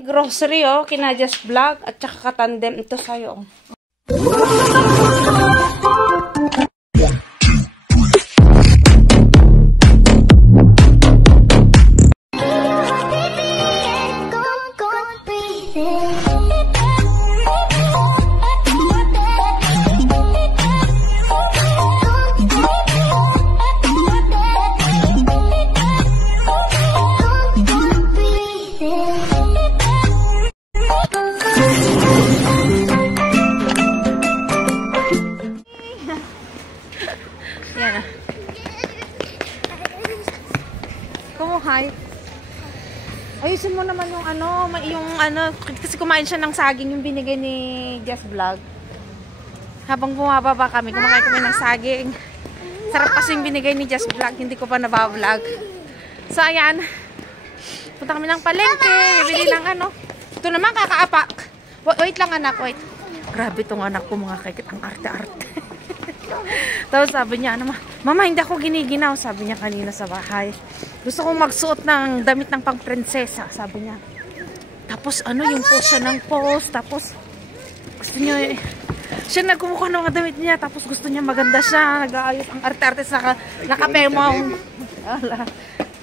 Grocery oh, kina Just Vlog at saka katandem ito sa'yo. Yan. Kumuhay. Ayusin mo naman yung kasi kumain siya ng saging yung binigay ni Just Vlog. Habang bumababa kami, kumakain kami ng saging. Sarap kasi yung binigay ni Just Vlog, hindi ko pa nabablog. So ayan, punta kami ng palengke, bili ng ito naman kakaapak. Wait lang anak, wait. Grabe tong anak ko mga kaikit, ang arte-arte. Tapos sabi niya, Mama, hindi ako giniginaw, sabi niya kanina sa bahay. Gusto kong magsuot ng damit ng pang-prinsesa, sabi niya. Tapos yung post siya ng post, tapos gusto niya, siya nagkumuha ng mga damit niya, tapos gusto niya maganda siya, nag-aayos ang arte-arte sa nakapemawang,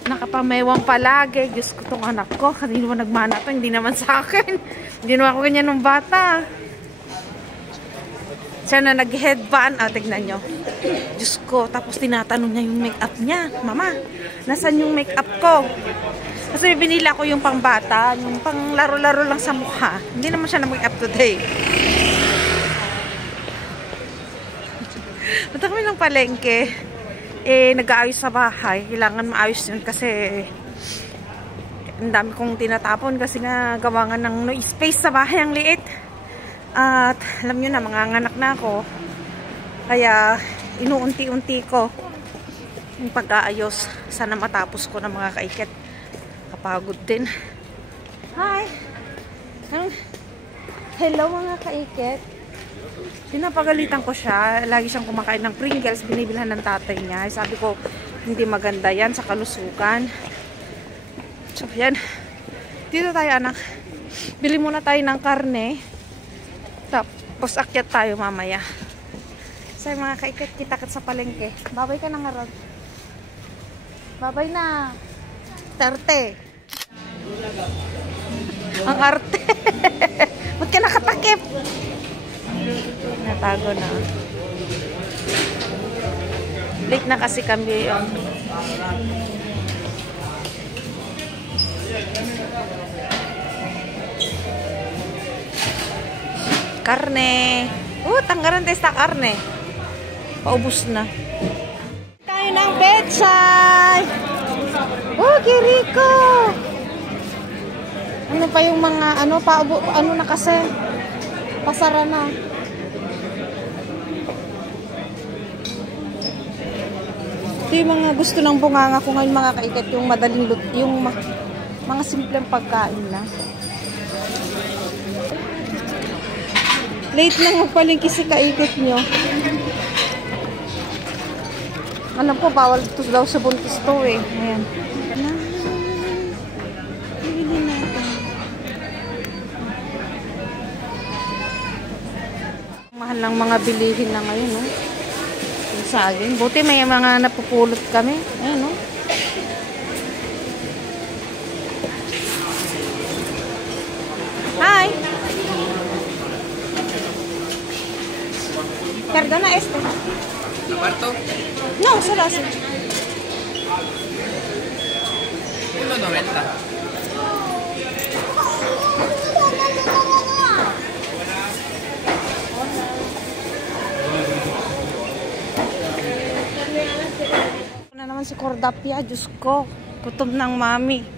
nakapamewang palagi. Diyos ko tong anak ko, kanino ba nagmana to, hindi naman sa akin. Hindi naman ako ganyan ng bata. Siya na nag-headband. Tignan nyo. Diyos ko. Tapos tinatanong niya yung make-up niya. Mama, nasan yung make-up ko? Kasi binila ko yung pang-bata. Yung pang-laro-laro lang sa mukha. Hindi naman siya na make-up today. Punta kami ng palengke. Nag-aayos sa bahay. Kailangan maayos yun kasi ang dami kong tinatapon kasi nga gawa nga ng no space sa bahay ang liit. At alam nyo na, manganganak na ako. Kaya inuunti-unti ko yung pag-aayos. Sana matapos ko ng mga kaiket. Kapagod din. Hi! Hello mga kaiket. Pinapagalitan ko siya. Lagi siyang kumakain ng Pringles. Binibilhan ng tatay niya. Sabi ko, hindi maganda yan sa kalusugan. So yan. Dito tayo anak. Bili muna tayo ng karne. Tapos akyat tayo mamaya. So mga kaiket, kita sa palengke. Babay ka na nga Rod. Babay na. Terte. Ang arte. Ba't ka nakatakip? Natago na. Late na kasi kami. Karne. Tanggaran tayo sa karne. Paubos na. Tayo ng pechay. Kiriko. Ano pa yung mga, na kasi. Pasara na. Ito yung mga gusto ng bunganga ko ngayon mga kaiket. Yung madaling yung mga simpleng pagkain na. Late lang magpalingki si kaikot nyo. Alam ko, bawal ito daw sa buntis to eh. Ayan. Bili natin. Mahal lang mga bilihin na ngayon, no? Yung saging. Buti may mga napupulot kami. Ayan, no? Hi! Perdona este. ¿Aparto? No, solo así. 1.90. Na naman si Cordapia, Diyos ko. Kutob ng mami.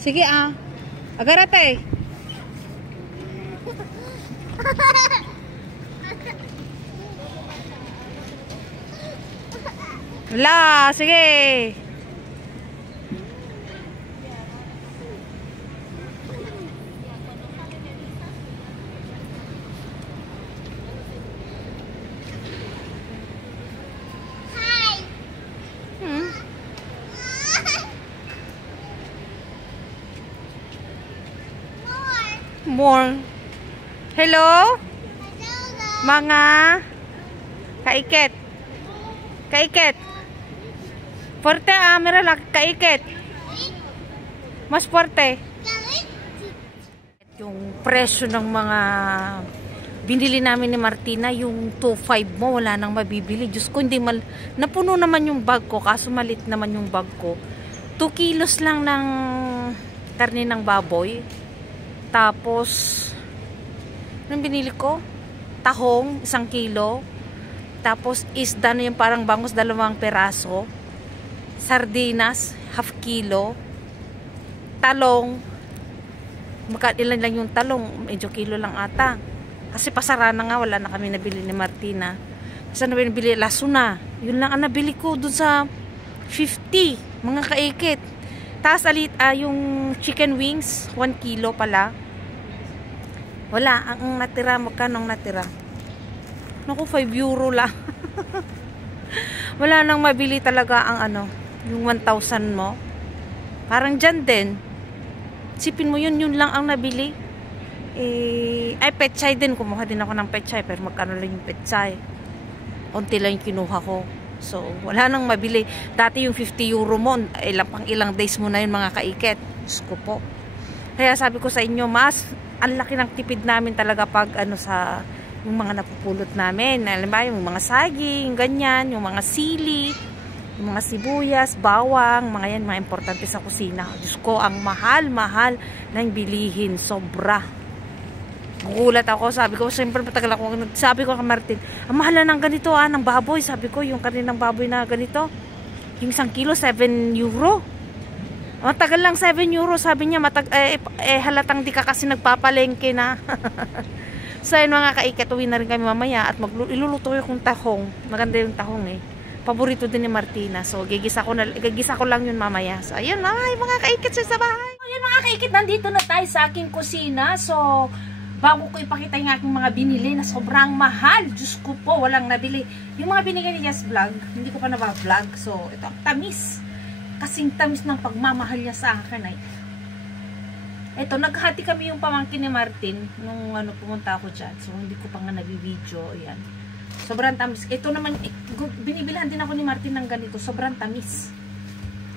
Sige agarate. La, sige. More. Hello? Mga kaiket. Kaiket. Forte mira lang kaiket. Mas forte. Yung presyo ng mga binili namin ni Martina, yung 2.5 mo, wala nang mabibili. Diyos ko, hindi napuno naman yung bag ko, kaso malit naman yung bag ko. 2 kilos lang ng karne ng baboy. Tapos, anong binili ko? Tahong, 1 kilo. Tapos, isda na yung parang bangus, 2 peraso. Sardinas, half kilo. Talong, ilan lang yung talong, medyo kilo lang ata. Kasi pasara na nga, wala na kami nabili ni Martina. Kasi nabili, laso na. Yun lang ang nabili ko dun sa 50, mga kaikit. Tapos yung chicken wings, 1 kilo pala. Wala, ang natira, magkano ang natira? Naku, 5 euro lang. Wala nang mabili talaga ang yung 1,000 mo. Parang dyan din. Sipin mo yun lang ang nabili. Ay, pechay din. Kumuha din ako ng pechay. Pero magkano lang yung pechay? Unti lang yung kinuha ko. So, wala nang mabili. Dati yung 50 euro mo, ilang days mo na yun mga kaiket. Diyos ko po. Kaya sabi ko sa inyo, mas ang laki ng tipid namin talaga pag sa yung mga napupulot namin. Alam ba, yung mga saging, ganyan, yung mga sili, yung mga sibuyas, bawang, mga yan, mga importante sa kusina. Diyos ko, ang mahal-mahal ng bilihin. Sobra. Gugulat ako. Sabi ko, siyempre matagal ako. Sabi ko kay Martin, ang mahal na ng ganito, ng baboy. Sabi ko, yung kaninang baboy na ganito, yung 1 kilo, 7 euro. Matagal lang 7 euro. Sabi niya, halatang di ka kasi nagpapalengke na. So, yun mga kaiket, uwi na rin kami mamaya at iluluto yung tahong. Maganda yung tahong paborito din ni Martina. So, gigisa ko lang yun mamaya. So, ayun na, mga kaikit sa bahay. Ayun mga kaikit, nandito na tayo sa aking kusina. So, bago ko ipakita yung aking mga binili na sobrang mahal. Diyos ko po, walang nabili. Yung mga binigay ni Jess Vlog, hindi ko pa nabavlog. So, ito, tamis. Kasing tamis ng pagmamahal niya sa akin ay. Ito, naghati kami yung pamangkin ni Martin nung pumunta ako dyan. So, hindi ko pa nga nag-video. Ayan. Sobrang tamis. Ito naman, binibilhan din ako ni Martin ng ganito. Sobrang tamis.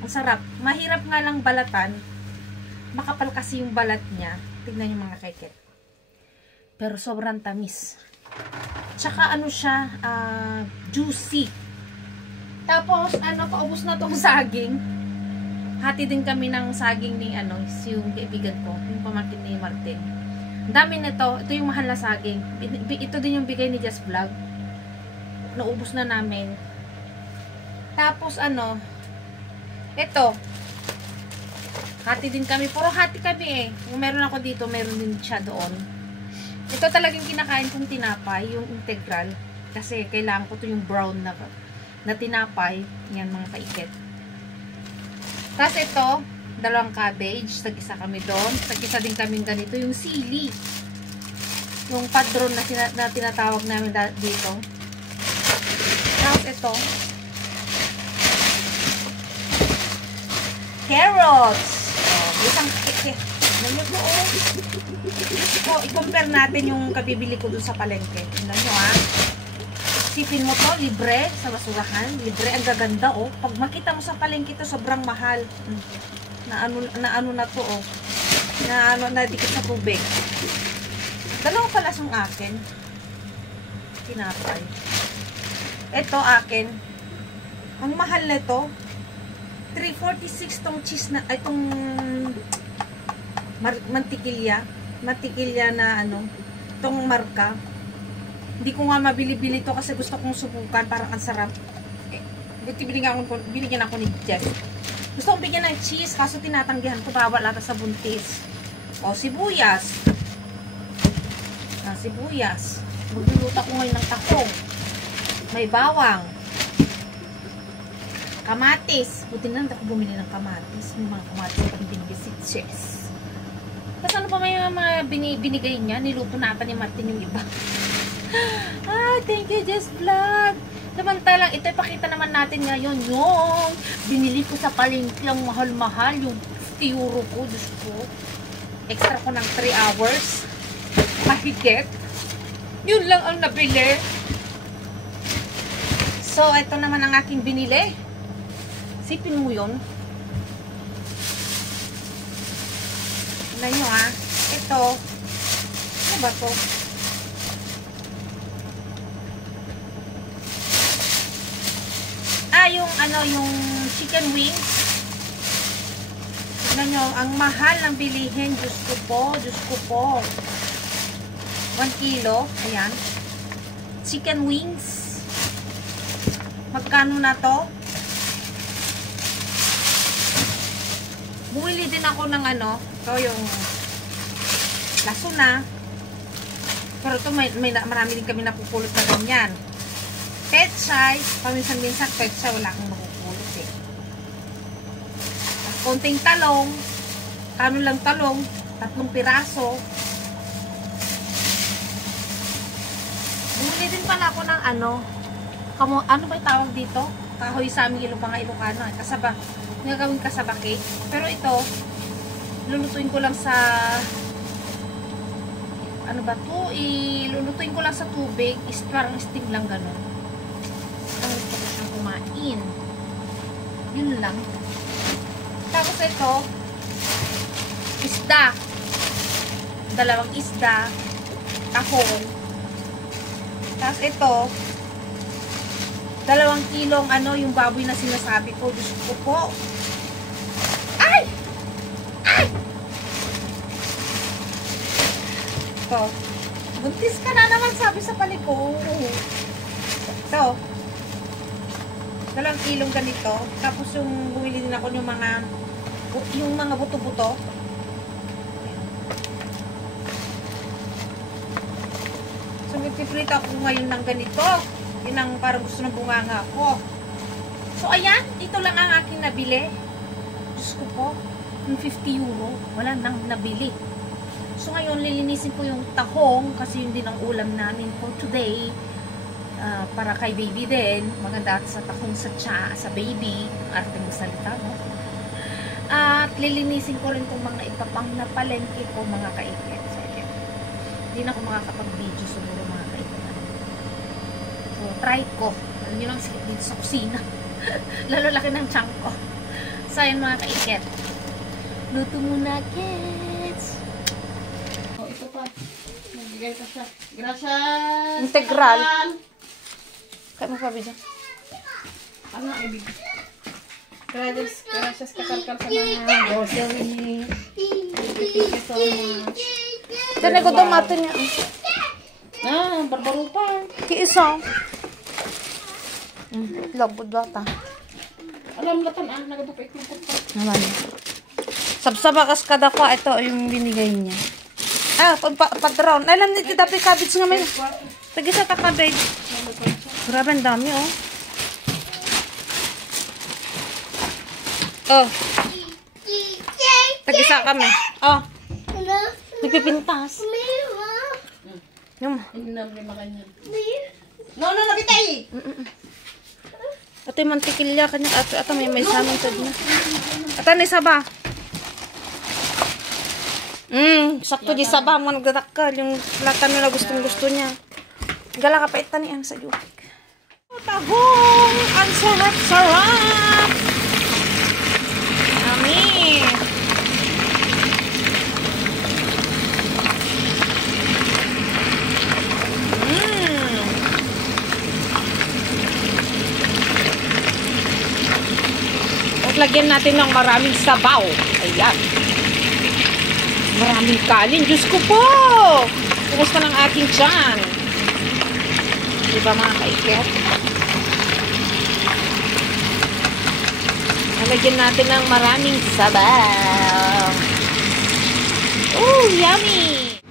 Ang sarap. Mahirap nga lang balatan. Makapal kasi yung balat niya. Tignan yung mga kaiket. Pero sobrang tamis. Tsaka siya, juicy. Tapos, paubos na tong saging. Hati din kami ng saging ni yung kaibigan ko. Yung pamangkin ni Martin. Ang dami nito. Ito yung mahal na saging. Ito din yung bigay ni Jess Vlog. Naubos na namin. Tapos ito. Hati din kami. Puro hati kami Kung meron ako dito, meron din siya doon. Ito talagang kinakain kong tinapay, yung integral. Kasi kailangan ko to yung brown na tinapay. Yan mga kaiket. Tapos ito, 2 cabbage. Tag-isa kami doon. Tag-isa din kami ganito. Yung sili. Yung padron na tinatawag namin dito. Tapos ito, carrots. Isang i-compare natin yung kabibili ko dun sa palengke. Tingnan nyo Sipin mo to, libre sa basurahan. Libre, ang gaganda Pag makita mo sa palengke to, sobrang mahal. Na to na dikit sa tubig. 2 palas yung akin. Tinapay. Ito akin. Ang mahal nito. 346 tong cheese na itong mantikilya. Mantikilya na itong marka. Hindi ko nga mabili-bili to kasi gusto kong subukan, parang ang sarap. Binigyan ako ni Jeff. Gusto kong bigyan ng cheese kaso tinatanggihan ko, bawal ata sa buntis. Sibuyas. Sibuyas. Magluluto ko ngayon ng tahong. May bawang. Kamatis. Buti na lang ako bumili ng kamatis. May mga kamatis pa rin binigay si Jess. Kasi pa may mga binigay niya. Niluto na ata ni Martin yung iba. Thank you Jess Vlog. Samantalang ito ipakita naman natin ngayon yung binili ko sa palengke ang mahal-mahal. Yung 50 euro ko. Diyos ko. Extra ko ng 3 hours. mahigit. Yun lang ang nabili. So, ito naman ang aking binili. Sipin mo yun. Tignan nyo ah. Ito. Ano ba to? Ah, yung ano, yung chicken wings. Tignan nyo, ang mahal ng bilihin. Diyos ko po, Diyos ko po. 1 kilo. Ayan. Chicken wings. Magkano na to? Bumili din ako ng ano, ito yung laso na. Pero ito marami din kami napupulot na ganyan. Pechay, paminsan-minsan pechay, wala akong napupulot eh. At konting talong, kano lang talong, 3 piraso. Bumili din pala ako ng ano, ano ba yung tawag dito? Kahoy sa aming Ilocano, kasaba. Gagawin kasaba cake. Pero ito, lulutuin ko lang sa ano ba to? Lulutuin ko lang sa tubig. Parang steam lang ganun. Ang gusto ko siyang kumain. Yun lang. Tapos ito, isda. 2 isda. Tahong. Tapos ito, 2 kilong ano, yung baboy na sinasabi ko. Diyos ko po. Ay! Ay! Ito. Buntis ka na naman, sabi sa paliko. Ito. 2 kilong ganito. Tapos yung bumili din ako yung mga buto-buto. So, magpiprito ako ngayon ng ganito. Yun ang parang gusto ng bunganga ko. So, ayan. Ito lang ang aking nabili. Diyos ko po. Yung 50 euro. Wala nang nabili. So, ngayon, lilinisin ko yung tahong. Kasi yun din ang ulam namin for today. Para kay baby din. Maganda sa tahong sa baby. Ang arte ng salita, no? At lilinisin ko rin itong mga ipapang na palengke ko, mga kaiket. So, ayan. Hindi na ako makakapag-video siguro, mga kaiket. So, try ko. Alam nyo lang sikip dito sa kusina. Lalo laki ng chunk ko. So, ayan mga kaiket. Luto muna, kids. Oh, ito pa. Nagbigay ka siya. Gracias. Integral. Kaya mo pa, Bidya. Ano ang ibig? Gracias kakalkal sa mga grocery. Thank you so much. Tiyan ko tomato niya. Barbaro pa. Kiisa. Labod bata. Alam latan nagapapaiklupot pa. Naman. Sabsabakas kada ko, ito yung binigay niya. Padron. Alam nito, dapat cabbage nga may. Tagisa ka cabbage. Grabe, ang dami, oh. Oh. Tagisa kami. Oh. Nagpipintas. Yung. No, nabitay. Ito yung mantikilya kanya. Ito may samang tad na. Ito na isaba. Sakto di saba mo nagdadakal. Yung platan na gustong-gusto niya. Gala ka pa itan niya sa juhik. Tahong! Ang sarap-sarap! Amin! At lagyan natin ng maraming sabaw. Ayan. Maraming kanin. Diyos ko po! Kumusta ng aking tiyan? Diba mga kaiket? Lagyan natin ng maraming sabaw. Oh, yummy!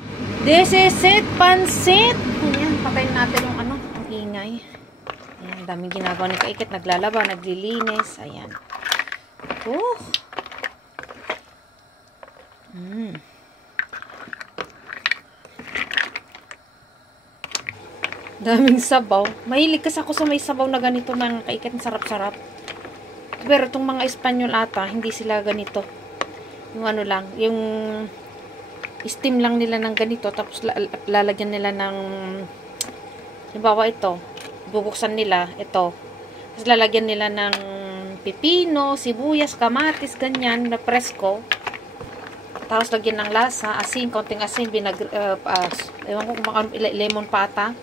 This is it, pansit! Ayan, patayin natin yung ano, ang ingay. Ayan, daming ginagawa ni kaiket. Naglalaba, naglilinis. Ayan. Oh! Daming sabaw. Mahilig kasi ako sa may sabaw na ganito mga kaiket. Sarap-sarap. Pero itong mga Espanyol ata, hindi sila ganito. Yung ano lang, yung steam lang nila ng ganito, tapos lalagyan nila ng, halimbawa ito, bubuksan nila, ito. Tapos lalagyan nila ng pipino, sibuyas, kamatis, ganyan, na presko. Tapos lagyan ng lasa, asin, konting asin, ewan ko kung lemon pata.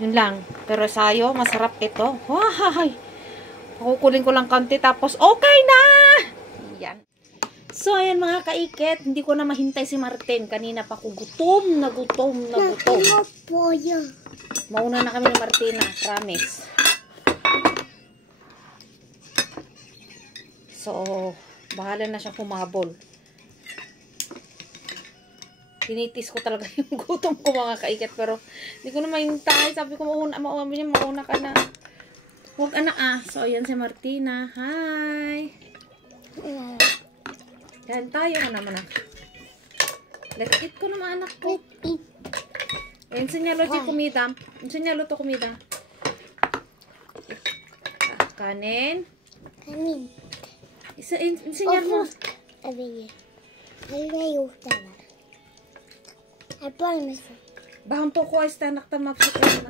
Yun lang. Pero sayo, masarap ito. Wahay! Kukulin ko lang konti, tapos okay na! Yan. So, ayan mga kaiket, hindi ko na mahintay si Martin. Kanina pa ko gutom na gutom na gutom. Mauna na kami ni Martina, promise. So, bahala na siya kumabol. Tinitis ko talaga yung gutom ko mga kaiket, pero hindi ko na mahintay. Sabi ko, mauna ka na. Huwag anak So, ayan si Martina. Hi! Yan tayo ka naman Let's eat ko naman anak ko. Enseñalo si comida. Enseñalo to comida. Kanin. Enseñar mo. A ver. A mí me gusta más. Bahan po ko ay stanak ta mapsukay.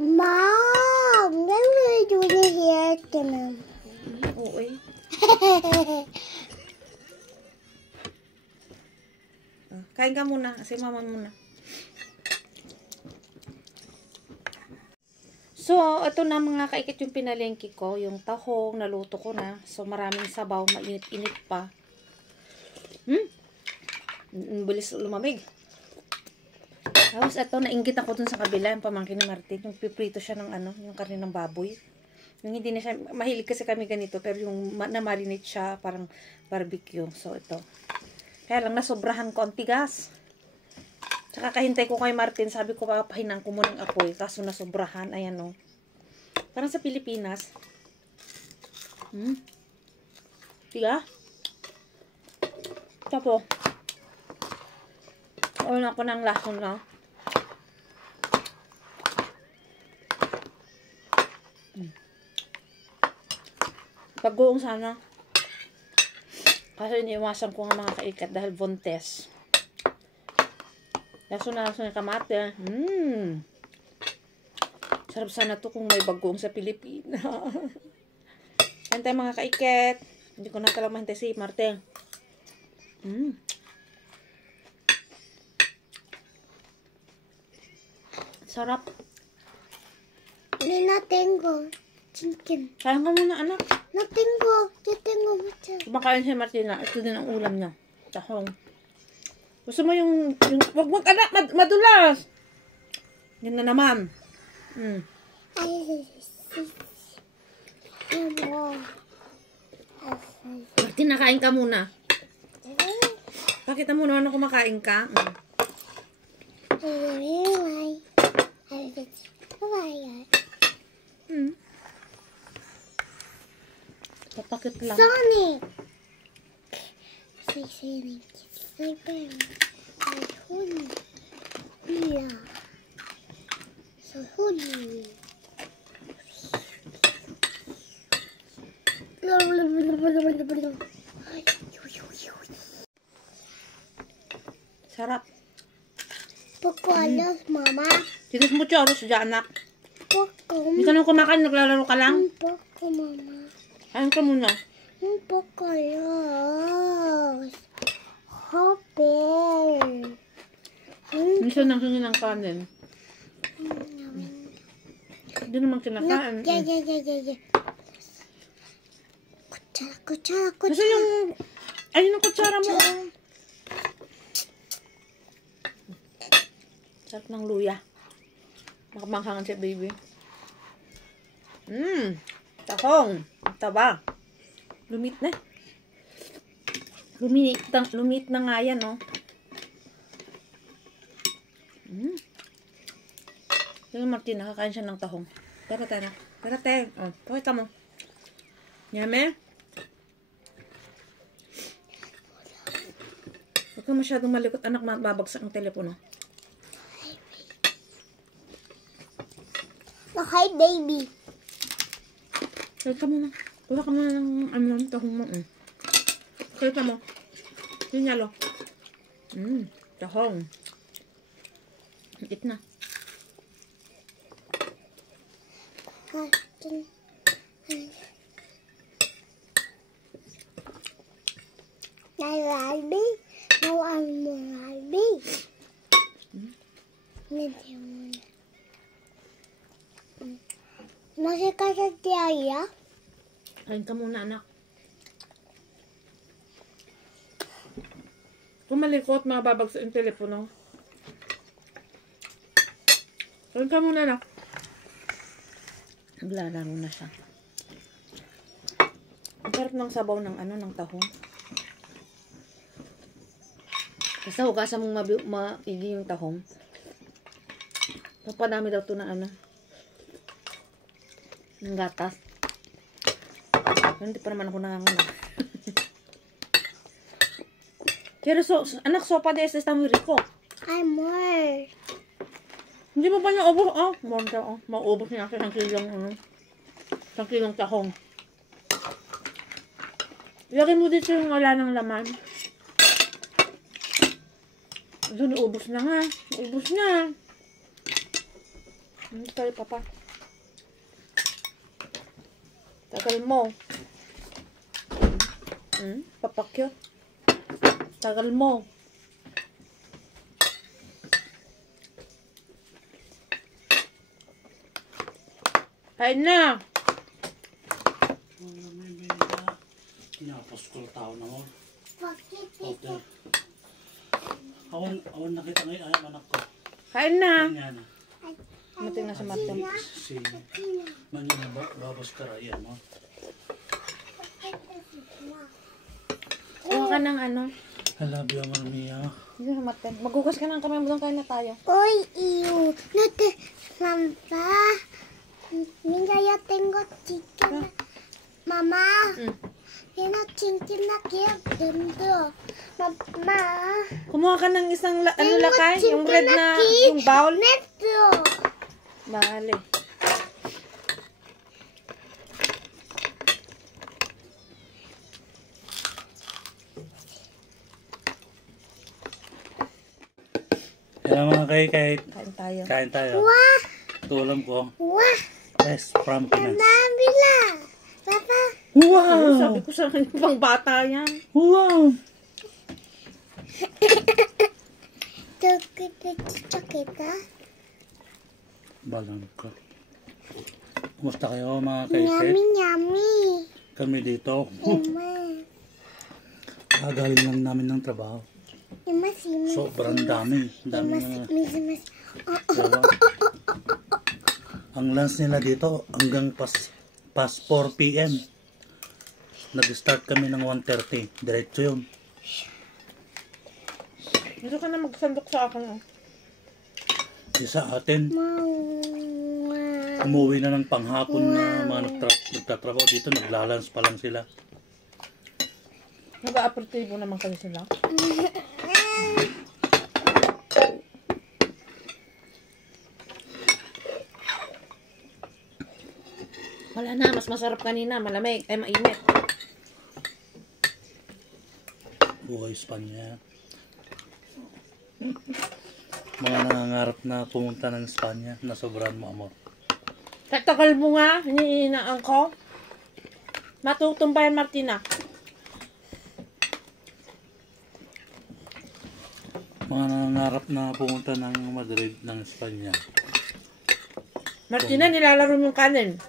Mom, let me do the hair to them. Oo eh. Kain ka muna. Kasi mama muna. So, ito na mga kaikit yung pinalengke ko. Yung tahong, naluto ko na. So, maraming sabaw. Mainit-init pa. Bilis lumamig. Tapos, ito, nainggit ako dun sa kabila. Yung pamangkin ni Martin. Yung piprito siya ng yung karne ng baboy. Yung hindi na siya, mahilig kasi kami ganito. Pero yung na-marinate siya, parang barbecue. So, ito. Kaya lang, nasobrahan ko ang tigas. Tsaka kahintay ko kay Martin, sabi ko, papahinang ko muna ng apoy. Kaso nasobrahan, ayan o. Parang sa Pilipinas. Tiga. Tapo. Wala ko ng lason na. Pag-uong sana. Kasi iniiwasan ko nga mga kaikat dahil buntes. Laso na yung kamate. Sarap sana to kung may bagoong sa Pilipinas. Yan tayo mga kaiket. Hindi ko na talagang mahintay si Martin. Sarap. No tengo chicken. Kaya ka muna anak. No tengo. Yo tengo mucho. Kumakain si Martina. Ito din ang ulam niya. Tahong. Gusto mo yung wag anak, madulas. Yan na naman. Martina, kain ka muna. Pakita mo naman na kumakain ka. Papakit lang. Sonic! Say Sonic. Say Ben. Say Huli. Hula. So Huli. Sarap. Poco alos, mama. Tinis mo choros dyan, anak. Poco. Hindi ka nang kumakain, naglalaro ka lang. Poco, mama. Kain ka muna. Un poco alos. Hopper. Minsan nang sunod ng kanin. Hindi naman kinakain. Yeah. Kutsara. Kasi yung, ayun ang kutsara mo. Sarap ng luya. Makamanghangan siya, baby. Tahong. Taba. Lumit na. Lumit na nga yan, no? Yung Martin, nakakain siya ng tahong. Tara. Oh, pakita mo. Yame? Huwag ka masyadong malikot, anak, babagsak ang telepono. Hi, baby. Kaya mo na. Wala ka muna ng tahong mo. Kaya mo. Yun yalo. Tahong. Eat na. Nailalbi. Nawaan mo lalbi. Nandiyan mo na. Nakikasad tiya? Kain ka muna, anak. Kung malikot, mababagsak yung telepono. Kain ka muna, anak. Naglalaro na siya. Ang sarap ng sabaw ng ng tahong. Basta hugasan mong maigi yung tahong. Papadami daw ito ng ng gatas. Hindi pa naman ako nangangano. Pero anak, sopa de este está muy rico. Ay, more. Hindi mo ba niya ubos? More daw. Maubos niya kasi ng kilong tahong. Ilagay mo dito yung wala ng laman. Doon, ubos na nga. Ubos na. Hindi tayo, papa. Tagal mo. Papakyo. Tagal mo. Kain na. Tinapos ko tao na mo. Bakit Okay. Awan nakita ngayon ay anak ko. Kain na. Yan na. Mating na si Martin. Si Manyan na babas karayan mo. Kuha ka ng Halabya Marmia. Hindi, Martin. Maghugas ka ng kamay mo doon, kain na tayo. Uy, iyo. Nate, Sampa. Mira, yo tengo chicken. Mamá, tiene chicken aquí adentro. Mamá. Kumuha ka ng isang lakay, yung chicken red na, aquí yung bowl. dentro. Bale. Kaya mga kahit Kain tayo. kain tayo. Wah, Tulam ko. wah. Yes, from Pinas. Nabila. Papa. Ano, Wow! sabi ko sa akin, pang bata yan. Wow! Kita. Balang ko. Kumusta kayo mga kahit? Yummy, yummy. Kami dito. Ima. Kagaling lang namin ng trabaho. Ima, sima. Sobrang dami. Dami na. Mas. Diba? Ang lunch nila dito hanggang pas 4 p.m. Nag-start kami ng 1:30. Diretso yun. Dito ka na magsandok sa akin. Isa atin, Mama. umuwi na ng panghapon na mga nagtatrabaho dito. Naglalans pa lang sila. Nag-a-aperitibo naman kayo sila. Wala na, mas masarap kanina. Malamig, ay mainit. Buhay Espanya. Mga nangangarap na pumunta ng Espanya na sobrang mo amor. Tatakal mo nga, hinihinaan ko. Matutumbayan, Martina. Mga nangangarap na pumunta ng Madrid ng Espanya. Martina, nilalaro mo yung kanin.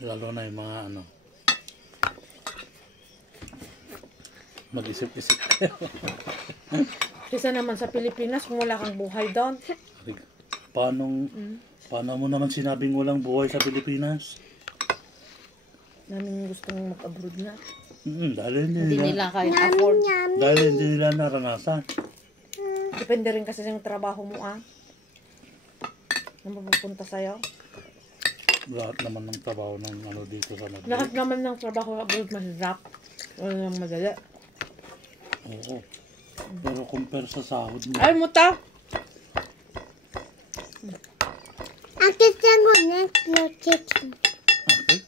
Lalo na yung mga mag-isip-isip. Kesa naman sa Pilipinas, kung wala kang buhay doon. Paano mo naman sinabing walang buhay sa Pilipinas? Namin gustong mag-abroad na. Dahil Hindi hindi nila kaya afford. dahil hindi nila naranasan. Depende rin kasi yung trabaho mo, Nang mapupunta sa'yo. Lahat naman ng trabaho ng dito sa Madrid. Lahat naman ng trabaho abroad mahirap. Wala nang madali. Oo. Pero compare sa sahod mo. Ay, muta! Aquí tengo nuestro chicken. Okay.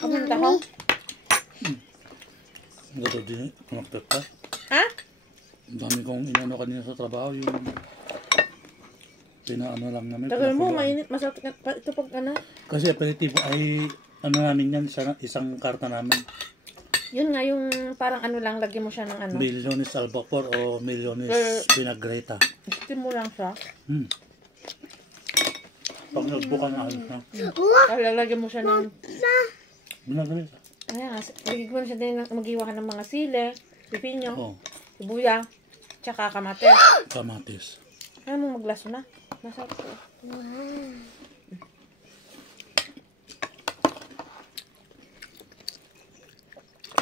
Kamunta ko? Hindi, kumaktot ka. Ha? Ang dami kong inano kanina sa trabaho, yung pinaano lang namin. Tagal mo, pinakuluan. mainit. Masakit na ito pag ano. Kasi aperitibo ay ano namin yan, isang karta namin. Yun nga, yung parang ano lang, lagyan mo siya ng ano. Milyones albacor o milyones vinagreta. Steam mo lang siya. Pag nagbuka na alis na. Kaya lagyan mo siya ng... Vinagreta. Ayan, lagyan mo siya din ng mag-iwa ka ng mga sile, pipinyo, Oh, sibuya, tsaka kamatis. kamatis. Ano mo maglaso na? Masarap ko.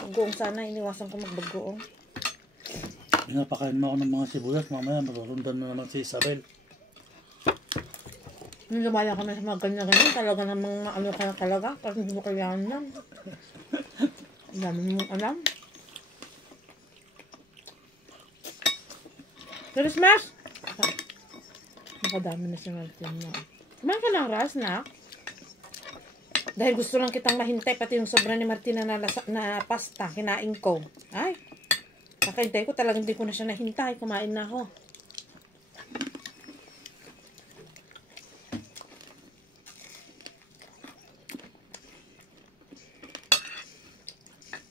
Bagoong sana, iniwasan ko magbagoong. Pinapakain mo ako ng mga sibuyas, mamaya masusundan na naman si Isabel. Nung lumaya kami sa mga ganyan-ganyan, talaga namang ano ka na talaga, parang hindi mo kailangan lang. Ang dami mong alam. Christmas! Nakadami na si Martin mo. Kumain ka ng ras, na? Dahil gusto lang kitang mahintay, pati yung sobra ni Martina na pasta, kinain ko. Ay, kakahintay ko, talagang hindi ko na siya nahintay, kumain na ako.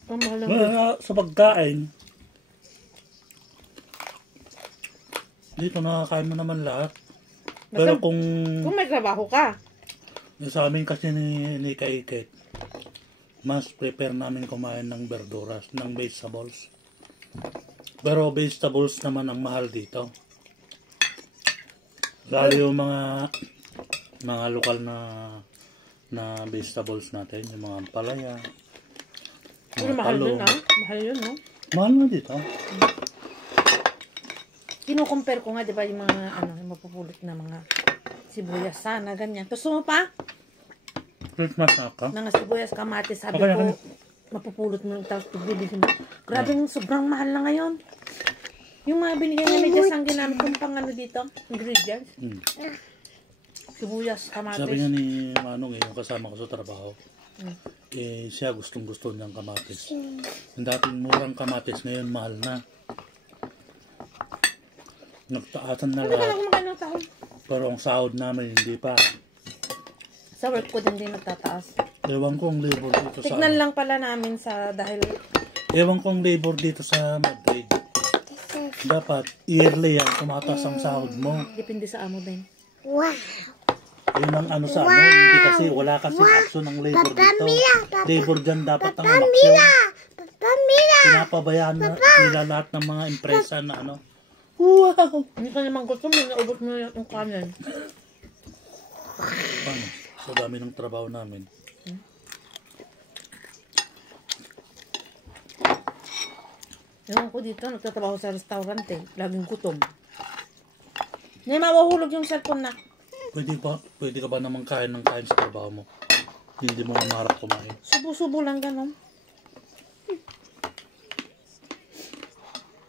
Ang mahal ng Sa pagkain, dito nakakain mo naman lahat. Pero Basta- kung kung may trabaho ka. sa amin kasi ni Kaiket, mas prepare namin kumain ng verduras, ng vegetables. Pero vegetables naman ang mahal dito. Lalo yung mga lokal na vegetables natin, yung mga ampalaya, Pero mga mahal talong. yun, ha? Mahal yun, no? Mahal na dito. Kino-compare ko nga, di ba, yung mga, yung mapupulot na mga sibuyas sana, ganyan. Gusto mo pa? Christmas na ka. Mga sibuyas, kamatis, sabi Okay, ko, okay. mapupulot mo, tapos bibilihin mo. Grabe, sobrang mahal na ngayon. Yung mga binigyan na medyas ang ginamit kong pang ano dito, ingredients. Sibuyas, kamatis. Sabi nga ni Manong, yung kasama ko sa trabaho, siya gustong-gusto niyang kamatis. Yung dating murang kamatis, ngayon mahal na. Nagtaasan na Hindi ka lahat. lang kumakain ng taon. Pero ang sahod namin hindi pa. Sa work ko din nagtataas. Ewan kong labor dito sa Tignan lang pala namin dahil Ewan kong labor dito sa Madrid. Dapat yearly yan, tumataas ang sahod mo. depende sa amo din. Yun ang ano sa ano, hindi kasi wala kasi aksyon ng labor dito. Labor dyan dapat ang aksyon. Pinapabayaan na nila lahat ng mga empresa na ano. Wow! Hindi ka naman gusto mo, naubos mo yung kanin. Paano? Sa dami ng trabaho namin. Ewan ko dito, nagtatrabaho sa restaurant eh. Laging gutom. Ngayon mahuhulog yung cellphone na. Pwede ka ba naman kain ng kain sa trabaho mo? Hindi mo na maharap kumain. Subo-subo lang ganon.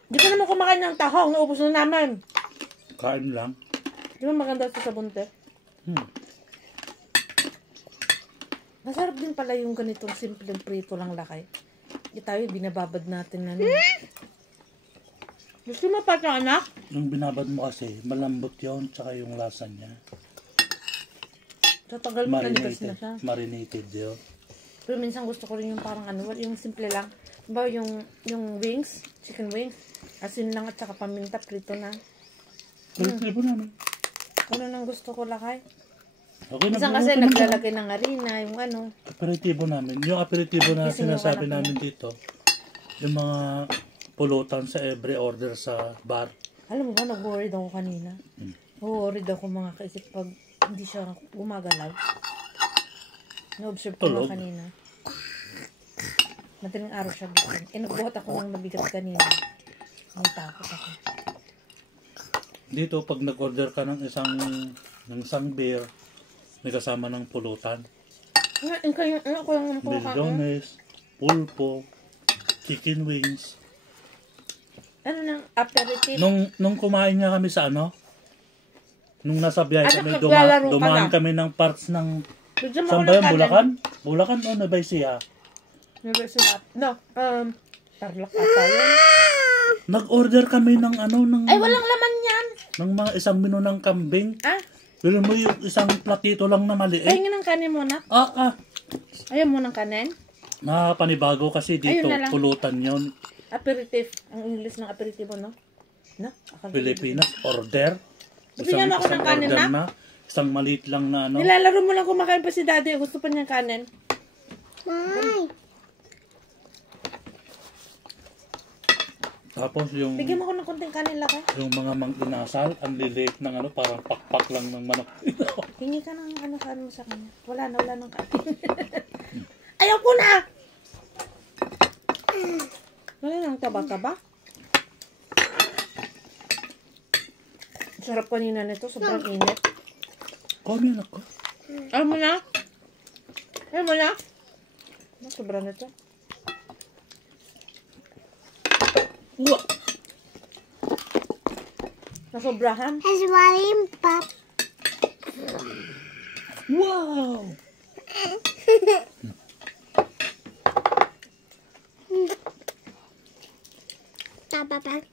Di ka naman kumakain ng tahong, naubos na naman. Kain lang. Di ba maganda ito sa bunte? Masarap din pala yung ganitong simpleng prito lang lakay. Di tayo, binababad natin na. Gusto mo pa ito, anak? Yung binabad mo kasi, malambot yun, tsaka yung lasa niya. Sa tagal mo naligas na siya. Marinated yun. Pero minsan gusto ko rin yung parang yung simple lang. Diba yung wings, chicken wings, asin lang at saka paminta, prito na. Aperitibo namin. Ano nang gusto ko lakay? Okay, Minsan kasi naglalagay ng harina, yung ano. aperitibo namin. Yung aperitibo na Gising yung sinasabi anak namin dito, yung mga pulutan sa every order sa bar. Alam mo ba, nag-worried ako kanina. Worried ako mga kaisip pag hindi siya gumagalaw. Na-observe ko Tulog. nga kanina. Madaling araw siya gising. Nagbuhat ako ng mabigat kanina. May takot ako. Dito, pag nag-order ka ng isang beer, may kasama ng pulutan. Ano ko yung Milyones, pulpo, chicken wings. ano nang aperitif? Nung kumain nga kami sa ano, nung nasa biyahe kami, naglalaro ka dumaan na. kami ng parts ng, Bigyan mo saan ako ba ng yun? kanin. Bulacan? Bulacan o Nueva Ecija? No, Tarlac ata yun. Nag-order kami ng Ay, walang laman yan. ng mga isang menu ng kambing. Ah, Pero mo yung isang platito lang na maliit. pahingin ng kanin muna. Ayaw mo ng kanin? Na panibago kasi dito, Ayun na lang. pulutan yon. Aperitif. Ang English ng aperitif no? No? Akala- Pilipinas, order. Bigyan mo ako ng kanin, order na? Isang maliit lang na Nilalaro mo lang kumakain pa si daddy. Gusto pa niyang kanin. Tapos yung Bigyan mo ako ng konting kanin laki. yung mga mang-inasal, ang liliit ng parang pakpak lang ng manok. Hingi ka ng kanin mo sa kanya. Wala nang kanin. Ayaw ko na! Wala nang taba-taba. Sarap kanina nito. Sobrang init. Kami anak ko. Ayaw mo na? Ayaw mo na? Sobrang nito. Uwa! Nasobrahan. Wow!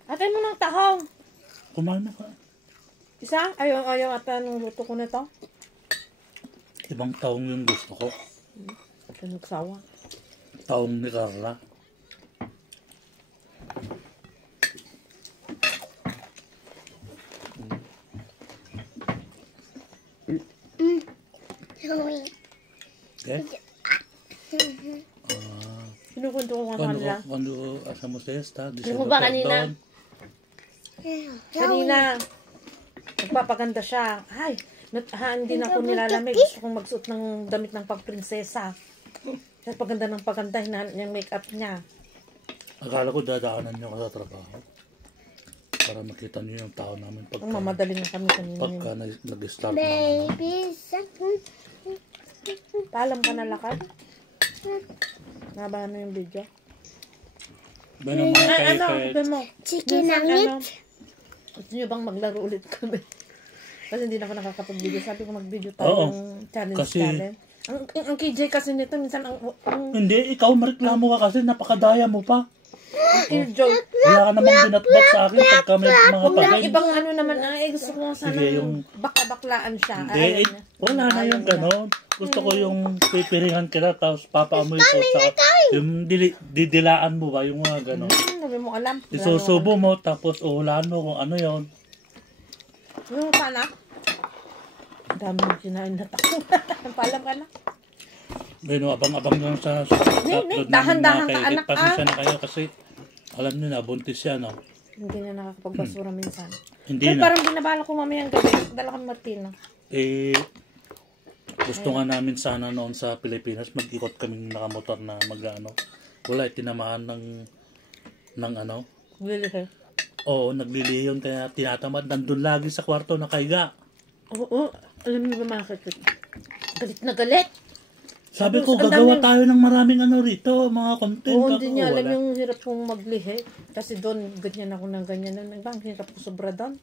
Atay mo ng tahong. Kumain na ka. Isa? Ayaw ata nung luto ko na to. Ibang taong yung gusto ko. Ito nagsawa. Taong ni Carla. Okay? Kinukwento ko nga kanila. Cuando hacemos esta, Ano ba kanina? Kanina, nagpapaganda siya. Ay, hindi na ako nilalamig. Gusto kong magsuot ng damit ng pagprinsesa. Kasi paganda ng paganda, hinahanap niya yung make-up niya. Akala ko dadaanan niyo ako sa trabaho. Para makita niyo yung tao namin Ang mamadali na kami kanina. pagka nag-start na Paalam ka na lakad. Nabahan na yung video. Bueno, mga Ay, ano, kay sabi mo. Chicken Minsan, nugget? Gusto niyo bang maglaro ulit kami? Kasi hindi na ako nakakapag-video. Sabi ko mag-video Oo. tayo ng challenge. Kasi- Ang KJ kasi nito, minsan ang Hindi, ikaw mareklamo ka kasi napakadaya mo pa. KJ. Wala ka namang binatbat sa akin pagka may mga Walang pagkain. ibang ano naman, gusto ko sana Sige, yung- bakla-baklaan siya. Hindi, Ayaw niya. wala na Ayaw yung niya. ganon. Gusto ko yung pipiringan kita tapos papaamoy ko saka yung didilaan mo ba yung mga ganon. Sabi mo alam. Isusubo mo tapos uhulaan mo kung ano yon. Ano pa anak? Ang dami yung kinain na tao. Paalam ka na. Bueno, abang-abang lang sa upload dahan-dahan ka, namin anak, Pasensya na kayo kasi alam niyo na, buntis siya, no? Hindi na nakakapagbasura minsan. Hindi Pero na. parang binabala ko mamayang gabi. Dala kami Martina. Gusto nga namin sana noon sa Pilipinas, mag-ikot kaming nakamotor na mag-ano. Wala, tinamaan ng ano. Really, sir? Oo, naglilihi yun kaya tinatamad. Nandun lagi sa kwarto nakaiga. Oo. Alam niyo ba mga kakit? Galit na galit. Sabi ko, Ang gagawa dami- tayo ng maraming ano rito, mga content. Oo, hindi niya Wala. alam yung hirap kong maglihi. Kasi doon, ganyan ako ng ganyan. Ang hirap ko sobra doon.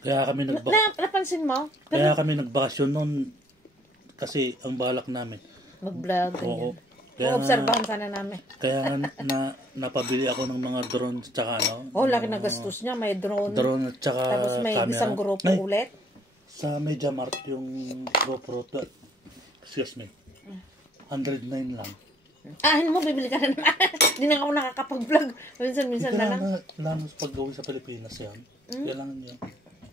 Kaya kami Napansin mo? kaya kami nagbakasyon noon kasi ang balak namin. Mag-vlog, Oo. ganyan. Kaya Obserbahan sana namin. Kaya napabili ako ng mga drone tsaka ano. Oh, laki na gastos niya. May drone. Drone at tsaka Tapos may camera. isang grupo Ay, ulit. sa Media Mart yung GoPro. Excuse me. 109 lang. Ano mo, bibili ka na naman. Hindi na ako nakakapag-vlog. Minsan-minsan na lang. Lalo sa pag-gawin sa Pilipinas yan. Kailangan yun.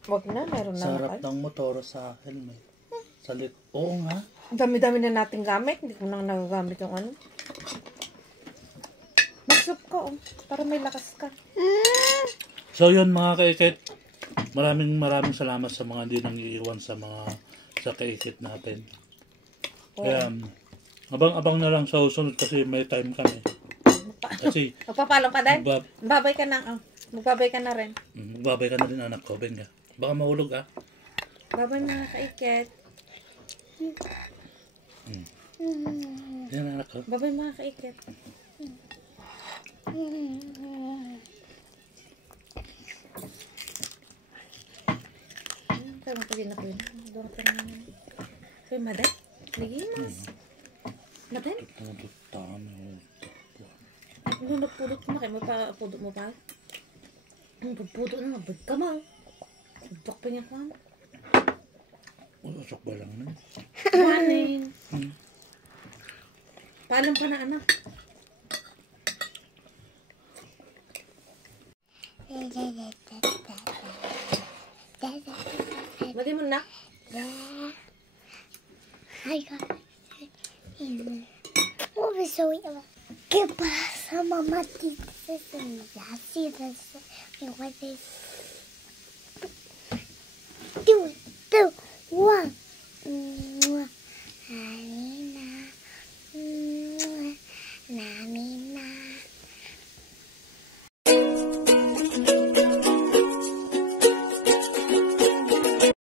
Wag na, meron na Sa na harap kayo. ng motor, sa helmet. Sa lip. Oo nga. Ang dami-dami na nating gamit. Hindi ko na nagagamit yung ano. Mag-soup ka, oh. Para may lakas ka. So yun mga kaikit. Maraming salamat sa mga hindi nang iiwan sa kaikit natin. Kaya abang-abang na lang sa susunod kasi may time kami. Kasi Magpapalo ka din? Magbab- Magbabay ka na. Oh. Magbabay ka na rin. magbabay ka na rin anak ko, Benga. Baka mahulog ah. Babay mga kaikit. Yan anak ko. Babay mga kaikit. Kaya magpagin ako yun. Doon ka naman. Kaya maday? Ligimas. Maday? Ano to? Tama. mo nagpudot mo na kayo? Mapapudot mo pa? Ang pagpudot na, mabag ka man. Pagpudot pa niya ka. Usok ba lang na? Maning. Paalam pa na anak. Madi mo na? ¿Qué pasa, mamá? ¿Qué es eso? Así de eso. Me voy a decir.